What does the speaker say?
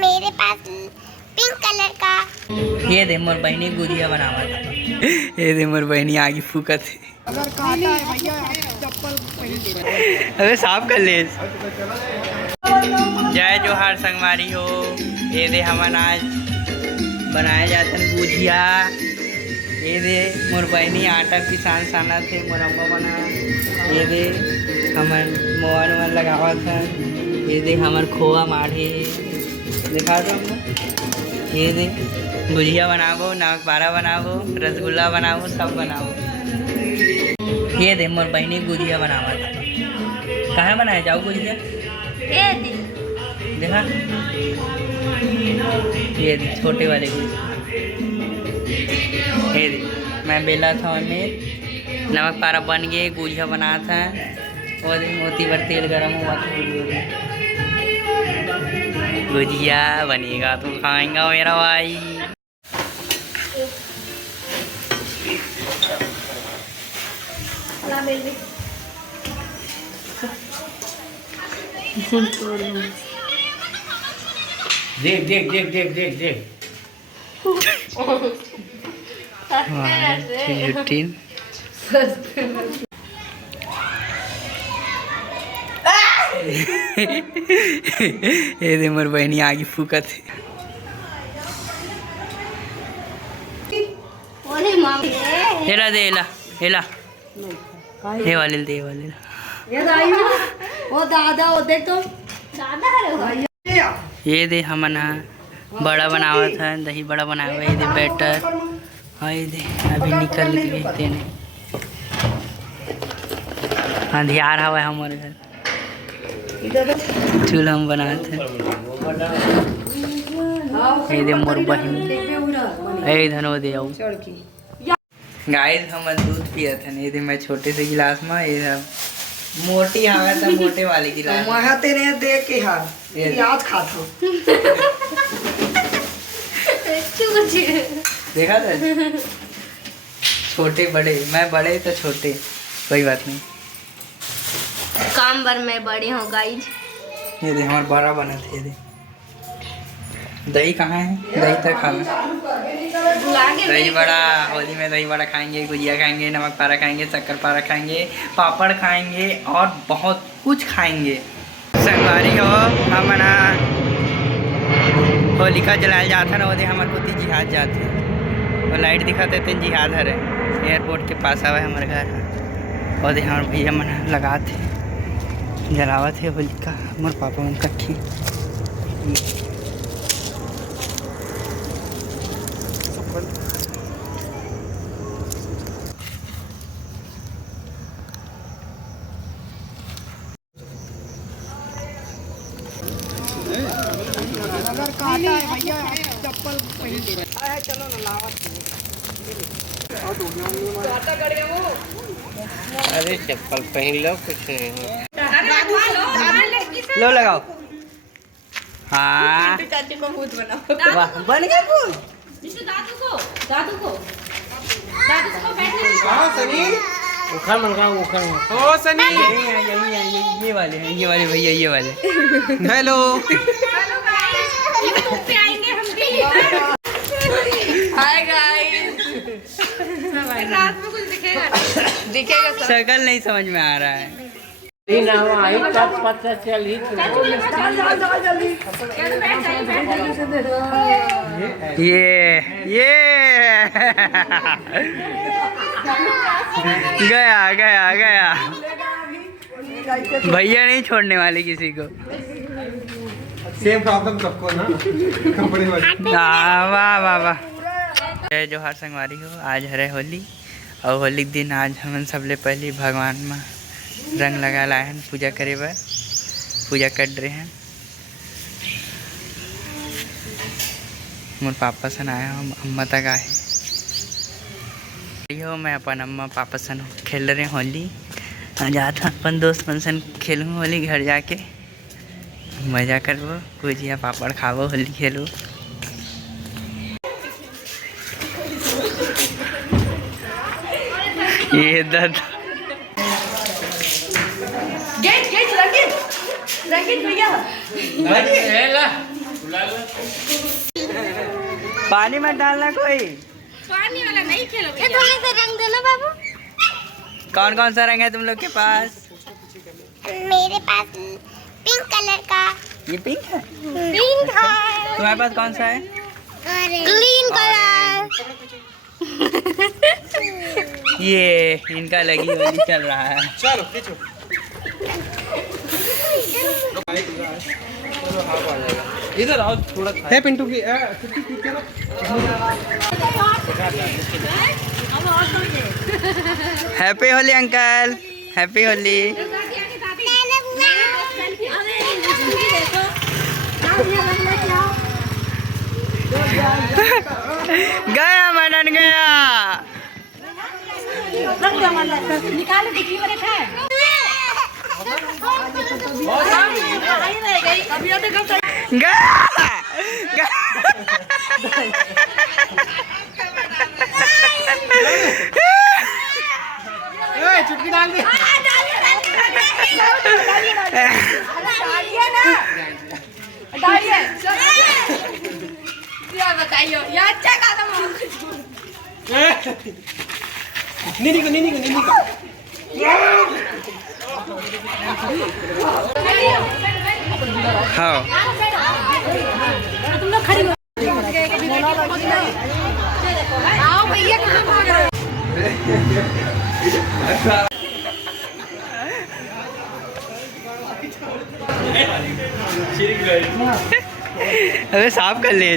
मेरे पास pink colour का ये दे मोर बहनी गुजिया बनावा था। ये दे मोर बहनी आगे फूकत है। अगर काटा है भैया चप्पल अबे साफ कर ले। जय जोहार संगवारी हो। ये दे हमन आज बनाए जातन गुजिया। ये दे मोर बहनी आटा पिसान साना थे मोर अम्मा बना। ये दे हमन मोबाइल वोबाइल लगावा था। ये दे हमर खोआ माढ़े दिखा दो हमको। ये दे गुजिया बनाबो, नमक पारा बनाबो, रसगुल्ला बनाबो, सब बनाबो। ये दे मोर बहनी गुजिया बनावा था। कहाँ बनाए जाओ गुजिया? देखा ये दे छोटे वाले गुजिया। ये दे मैं बेला था उनमें नमक पारा बन गए, गुजिया बना था। और मोती पर तेल गरम हुआ था। गुजिया बनेगा तो खाएंगा मेरा भाई। देख देख देख देख देख देख ये दे मोर बहनी आगे फूकत है। हेला दे हेला हेला ये वाले दे ये वाले वो दादा वो देख तो ये दे हमन बड़ा बनावा था, दही बड़ा बनावा। ये दे बैटर हाँ ये दे अभी निकल गए तेने अंधियार हवा हमारे घर चूल्हा हम बनाते। ये दे मोर बहन ए धनो दे आऊ गाइस हम दूध पिया था। ये दे मैं छोटे से गिलास में ये मोटी हवा था मोटे वाले गिलास मैं तेरे देख के हां याद खाता हूं। देखा था छोटे बड़े मैं बड़े तो छोटे कोई बात नहीं। काम भर में बड़े हो गाइस। ये दे हमारा बड़ा बना था। ये दे दही कहाँ है? दही तक खा दही बड़ा। होली में दही बड़ा खाएंगे, गुजिया खाएंगे, नमक पारा खाएंगे, शक्कर पारा खाएंगे, पापड़ खाएंगे और बहुत कुछ खाएंगे। संगवारी हो हम होलिका जलाल जाता ना। वो हमारे पोती जिहाद जाते वो लाइट दिखाते थे जिहाद हरे एयरपोर्ट के पास आवे हमारे घर। और हमारे भैया मन लगाते जलावत है होलिका। हमारे पापा मन कट्ठी अगर काटा है भैया चप्पल चलो ना लावत अरे चप्पल पहन लो कुछ नहीं हो। लो लगाओ। हाँ चाची को भूत बनाओ। वाह बन गया फूल। दादू को सनी उखड़ मन का उखड़ ओ सनी यही है ये वाले हैं ये वाले भैया ये वाले। हेलो पे आएंगे हम भी। Hi guys. रात में कुछ दिखेगा शक्ल नहीं समझ में आ रहा है। आई तब पता चली ये गया गया गया भैया नहीं छोड़ने वाले किसी को। सेम प्रॉब्लम सबको ना कपड़े वाले। वाह वाह वाह। जय जोहार संगवारी हो। आज हरे होली और होली के दिन आज हम सबले पहले भगवान में रंग लगा लाए हैं पूजा करे बर। पूजा कर रहे हैं। मोर पापा सन आया हम अम्मा तक आए हो। मैं अपन अम्मा पापा सन खेल रहे होली। आज आता अपन दोस्त मन सन खेलूँ होली घर जाके मज़ा करबो, गुजिया पापड़ खाबो, होली खेलो। ये दादा गेट पानी मत डालना कोई। पानी वाला नहीं खेलो भैया। थोड़ा सा रंग दो ना बाबू। कौन कौन सा रंग है तुम लोग के पास? मेरे पास पिंक कलर का। ये पिंक है। पिंक है। तुम्हारे पास कौन सा है? Green colour. ये इनका लगी होली चल रहा है। चलो खींचो। इधर आओ थोड़ा। है पिंटू की छुट्टी की करो। Happy Holi uncle, happy Holi. गया मनन गया। चुटकी डाल दे। नीनी को हाँ आओ भैया कहाँ भाग रहे हो? अबे साफ कर ले।